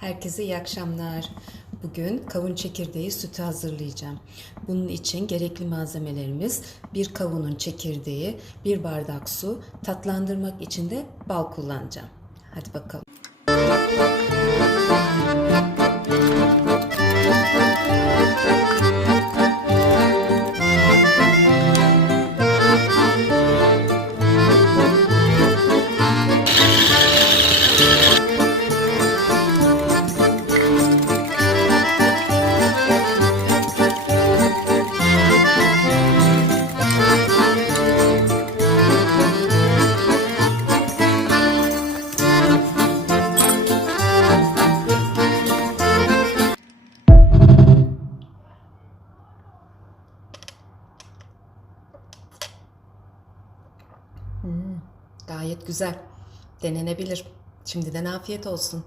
Herkese iyi akşamlar. Bugün kavun çekirdeği sütü hazırlayacağım. Bunun için gerekli malzemelerimiz bir kavunun çekirdeği, bir bardak su, tatlandırmak için de bal kullanacağım. Hadi bakalım. Gayet güzel. Denenebilir. Şimdiden afiyet olsun.